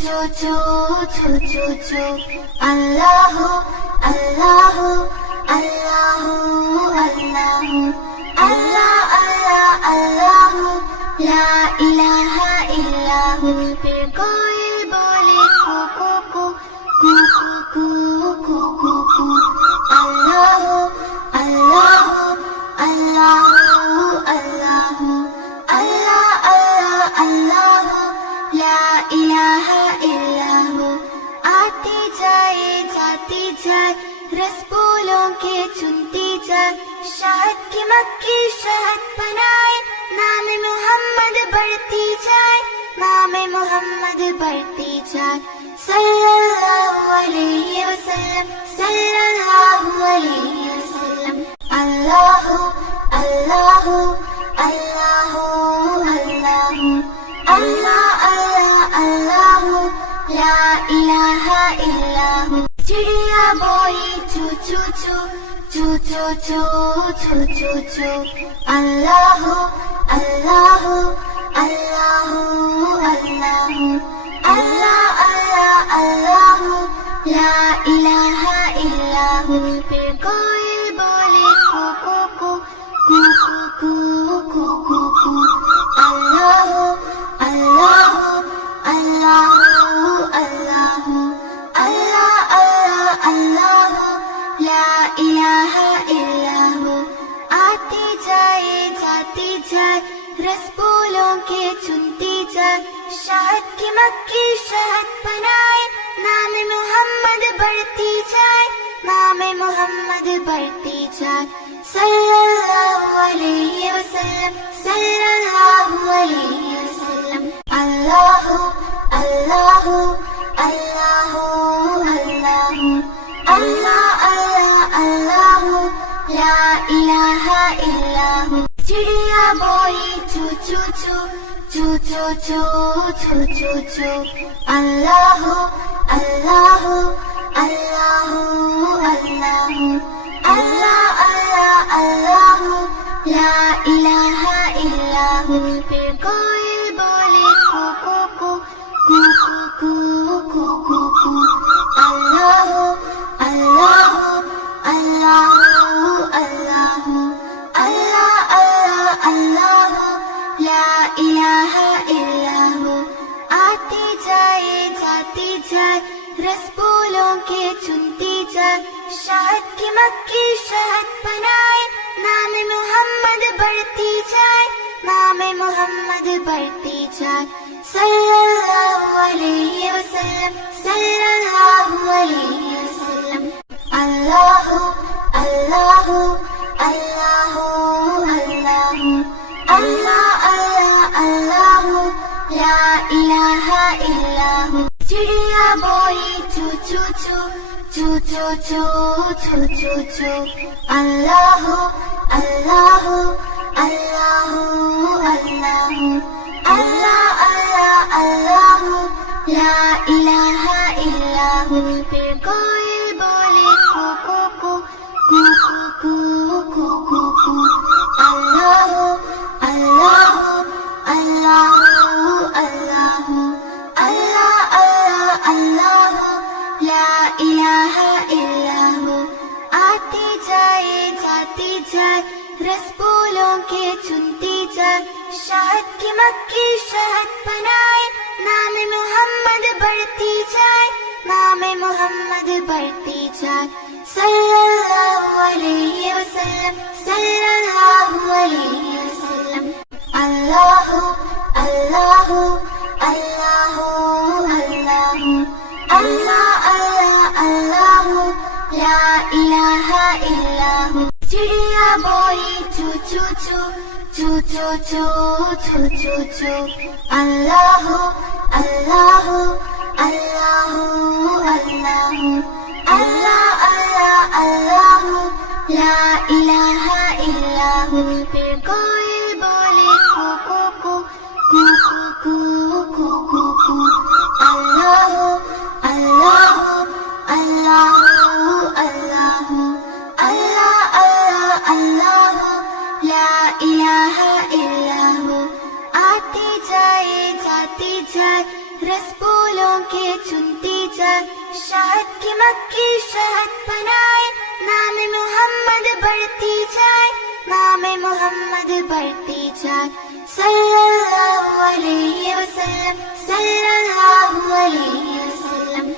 চু চু চু চু আল্লাহ আল্লাহ আল্লাহ আল্লাহ আল্লাহ আল্লাহ আল্লাহ লা ইলাহা ইল্লাহু ফির কোয়েল বলে কু কু কু কু কু কু কু আল্লাহ আল্লাহ আল্লাহ আল্লাহ আল্লাহ আল্লাহ আল্লাহ লা ইলাহা ইল্লাহু आती जाए जाती जाए रस फूलों के चुनती जाए शहद की मक्खी शहद बनाए नाम मोहम्मद बढ़ती जाए नाम मोहम्मद बढ़ती जाए सल्लल्लाहु अलैहि वसल्लम सल्लल्लाहु अलैहि वसल्लम अल्लाह अल्लाह अल्लाह अल्लाह अल्लाह अल्लाह अल्लाह ला इलाहा इल्लाहु चिड़िया बोली चू चू चू चू चू चू चू चू चू अल्लाह अल्लाह अल्लाह अल्लाह अल्लाह अल्लाह अल्लाह ला इलाहा इल्लाहु फिर कोयल बोले कू कू कू कू कू कू कू अल्लाह अल्लाह अल्लाह अल्लाह अल्लाह अल्लाह अल्लाह ला इलाहा इल्लाहु आती जाए जाती जाए रस फूलों के चुनती जाए शहद की मक्खी शहद बनाए नाम मोहम्मद बढ़ती जाए नाम मोहम्मद बढ़ती जाए सल्लल्लाहु अलैहि वसल्लम सल्लल्लाहु अलैहि वसल्लम अल्लाह अल्लाह अल्लाह अल्लाह अल्लाह अल्लाह अल्लाह ला इलाहा इल्लाहु चिड़िया बोली चू चू चू चू चू चू चू चू चू अल्लाह अल्लाह अल्लाह अल्लाह अल्लाह अल्लाह अल्लाह ला इलाहा इल्लाहु फिर कोयल बोले कू कू कू कू कू कू कू अल्लाह अल्लाह अल्लाह अल्लाह अल्लाह अल्लाह अल्लाह ला इलाहा इल्लाहु आती जाए जाती जाए रस फूलों के चुनती जाए शहद की मक्खी शहद बनाए नाम मोहम्मद बढ़ती जाए नाम मोहम्मद बढ़ती जाए सल्लल्लाहु अलैहि वसल्लम सल्लल्लाहु अलैहि वसल्लम अल्लाह अल्लाह अल्लाह अल्लाह अल्लाह अल्लाह अल्लाह ला इलाहा इल्लाहु चिड़िया बोली चू चू चू चू चू चू चू चू चू अल्लाह अल्लाह अल्लाह अल्लाह अल्लाह अल्लाह अल्लाह ला इलाहा इल्लाहु फिर कोयल बोले कू कू कू कू कू कू अल्लाह अल्लाह अल्लाह अल्लाह अल्लाह अल्लाह अल्लाह ला इलाहा इल्लाहु आती जाए जाती जाए रस फूलों के चुनती जाए शहद की मक्खी शहद बनाए नाम मोहम्मद बढ़ती जाए नाम मोहम्मद बढ़ती जाए सल्लल्लाहु अलैहि वसल्लम सल्लल्लाहु अलैहि वसल्लम अल्लाह अल्लाह अल्लाह अल्लाह अल्लाह अल्लाह अल्लाह ला इलाहा इल्लाहु चिड़िया बोली चू चू चू चू चू चू चू चू चू अल्लाह अल्लाह अल्लाह अल्लाह अल्लाह अल्लाह अल्लाह ला इलाहा इल्लाहु फिर कोयल बोले कू कू कू कू कू कू अल्लाह अल्लाह अल्लाह अल्लाह अल्लाह अल्लाह अल्लाह ला इलाहा इल्लाहु आती जाए रस फूलों के चुनती जाए, शहद की मक्खी शहद बनाए, नाम मोहम्मद बढ़ती जाए, नाम मोहम्मद बढ़ती जाए। सल्लल्लाहु अलैहि वसल्लम, सल्लल्लाहु अलैहि वसल्लम,